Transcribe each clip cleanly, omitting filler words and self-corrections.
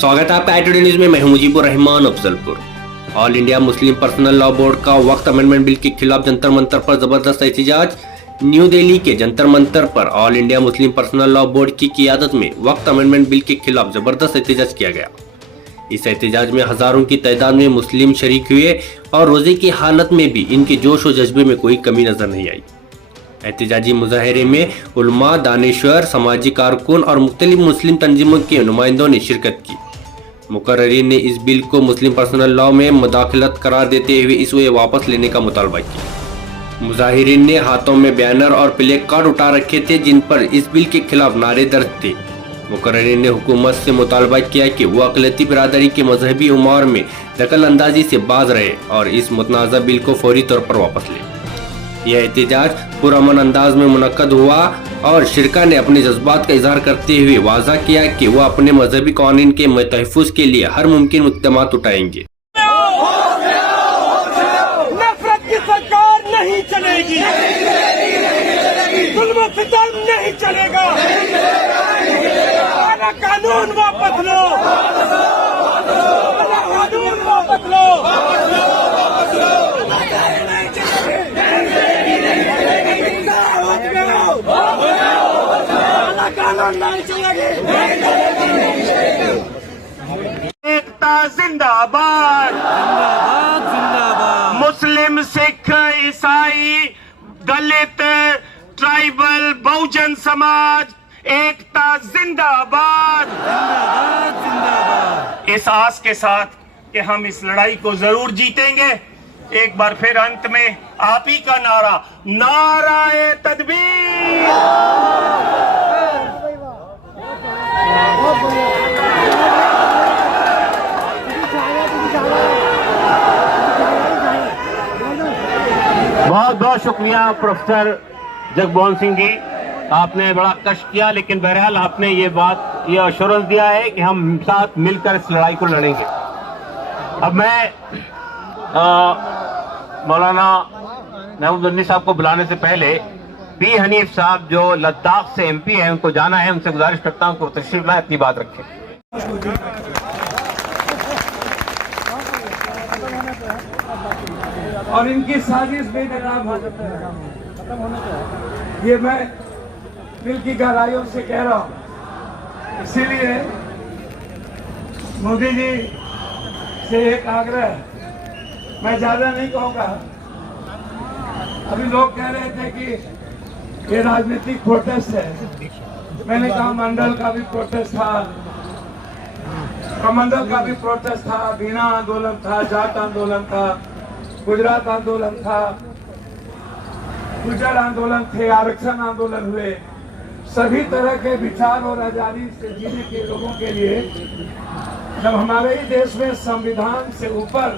स्वागत है आपका आई न्यूज में। मैं हूं Mujibur Rahman Afzalpur. All India Muslim personal law board का वक्त अमेंडमेंट बिल के खिलाफ जंतर मंतर पर जबरदस्त एहतजाज। न्यू दिल्ली के जंतर मंतर पर all India Muslim personal law board की क़ियादत में वक्त अमेंडमेंट बिल के खिलाफ जबरदस्त एहतजाज किया गया। इस एहतजाज में हजारों की तादाद में मुस्लिम शरीक हुए और रोजे की हालत में भी इनके जोश और जज्बे में कोई कमी नजर नहीं आई। एहतजाजी मुजाहरे में उलमा, दानिश्वर, समाजी कारकुन और मुख्तलिफ मुस्लिम तंजीमों के नुमाइंदों ने शिरकत की। मुकर्ररीन ने इस बिल को मुस्लिम पर्सनल लॉ में मुदाखलत करार देते हुए इसे वापस लेने का मुतालबा किया। मुजाहिरीन ने हाथों में बैनर और प्ले कार्ड उठा रखे थे जिन पर इस बिल के खिलाफ नारे दर्ज थे। मुकर्ररीन ने हुकूमत से मुतालबा किया कि वो अक़लियती बिरादरी के मजहबी उमूर में दखल अंदाजी से बाज रहे और इस मुतनाज़ा बिल को फौरी तौर पर वापस ले। यह एहतजाज पुरअमन अंदाज में मुनक्कद हुआ और शिरका ने अपने जज्बात का इजहार करते हुए वाज़ा किया कि वह अपने मजहबी कानून के तहफ़्फ़ुज़ के लिए हर मुमकिन इक़दामात उठाएंगे। नफरत की सरकार नहीं चलेगी, जुल्म सितम नहीं चलेगा। कानून वापस लो, कानून वापस लो। एकता जिंदाबाद, मुस्लिम, सिख, ईसाई, दलित, ट्राइबल, बहुजन समाज, एकता जिंदाबाद। इस आस के साथ कि हम इस लड़ाई को जरूर जीतेंगे, एक बार फिर अंत में आप ही का नारा, नाराए तदबीर। बहुत बहुत शुक्रिया प्रोफेसर जगमोहन सिंह जी, आपने बड़ा कष्ट किया, लेकिन बहरहाल आपने ये अश्योरेंस दिया है कि हम साथ मिलकर इस लड़ाई को लड़ेंगे। अब मैं मौलाना नवाजुद्दीन साहब को बुलाने से पहले पी हनीफ साहब जो लद्दाख से एमपी हैं, उनको जाना है, उनसे गुजारिश करता हूं कि तशरीफ लाए, अपनी बात रखें। और इनकी साजिश बेनकाम हो ये मैं दिल की गहराइयों से कह रहा हूं। इसीलिए मोदी जी से एक आग्रह, मैं ज्यादा नहीं कहूंगा। अभी लोग कह रहे थे कि ये राजनीतिक प्रोटेस्ट है। मैंने कहा मंडल का भी प्रोटेस्ट था, कमंडल का भी प्रोटेस्ट था, बीना आंदोलन था, जाट आंदोलन था, गुजरात आंदोलन था, गुजर आंदोलन थे, आरक्षण आंदोलन हुए। सभी तरह के विचार और आजादी से जीने के लोगों के लिए जब हमारे ही देश में संविधान से ऊपर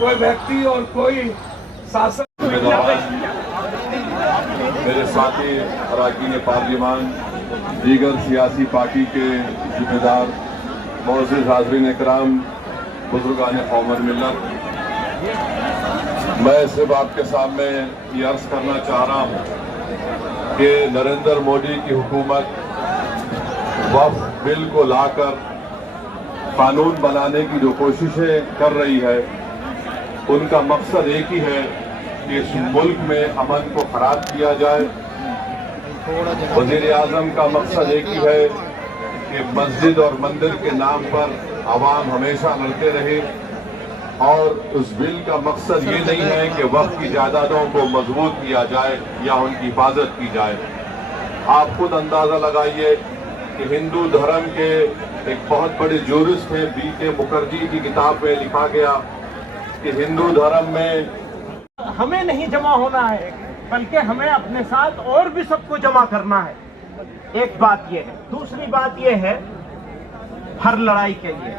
कोई व्यक्ति और कोई शासन, मेरे साथी अरकान पार्लियामान, दीगर सियासी पार्टी के जिम्मेदार, मोअज़्ज़िज़ हाज़रीन इकराम, बुजुर्गान कौम और मिल्लत, मैं सिर्फ आपके सामने ये अर्ज करना चाह रहा हूँ कि नरेंद्र मोदी की हुकूमत वक्फ बिल को लाकर कानून बनाने की जो कोशिशें कर रही है, उनका मकसद एक ही है कि इस मुल्क में अमन को खराब किया जाए। वज़ीर आज़म का मकसद एक ही है कि मस्जिद और मंदिर के नाम पर आवाम हमेशा लड़ते रहे, और उस बिल का मकसद ये नहीं है कि वक्फ की जायदादों को मजबूत किया जाए या उनकी हिफाजत की जाए। आप खुद अंदाजा लगाइए कि हिंदू धर्म के एक बहुत बड़े जूरिस्ट थे, B.K. मुखर्जी की किताब में लिखा गया कि हिंदू धर्म में हमें नहीं जमा होना है, बल्कि हमें अपने साथ और भी सबको जमा करना है। एक बात यह है। दूसरी बात यह है, हर लड़ाई के लिए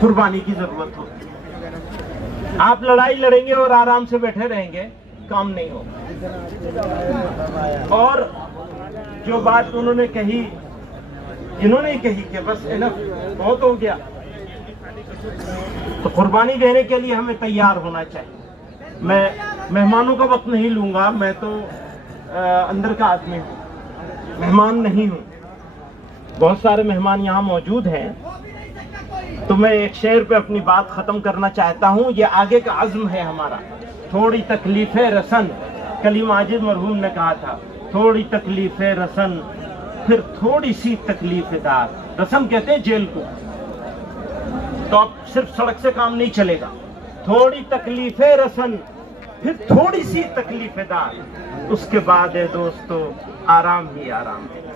कुर्बानी की जरूरत होती है। आप लड़ाई लड़ेंगे और आराम से बैठे रहेंगे, काम नहीं होगा। और जो बात उन्होंने कही, इन्होंने कही कि बस इनफ, बहुत हो गया, तो कुर्बानी देने के लिए हमें तैयार होना चाहिए। मैं मेहमानों का वक्त नहीं लूंगा, मैं तो अंदर का आदमी हूँ, मेहमान नहीं हूँ। बहुत सारे मेहमान यहाँ मौजूद हैं, तो मैं एक शेर पे अपनी बात खत्म करना चाहता हूँ। ये आगे का अज़्म है हमारा। थोड़ी तकलीफे रसन, कलीम माजिद मरहूम ने कहा था, थोड़ी तकलीफे रसन फिर थोड़ी सी तकलीफेदार। रसन कहते हैं जेल को। तो अब सिर्फ सड़क से काम नहीं चलेगा। थोड़ी तकलीफे रसन फिर थोड़ी सी तकलीफेदार, उसके बाद है दोस्तों आराम ही आराम है।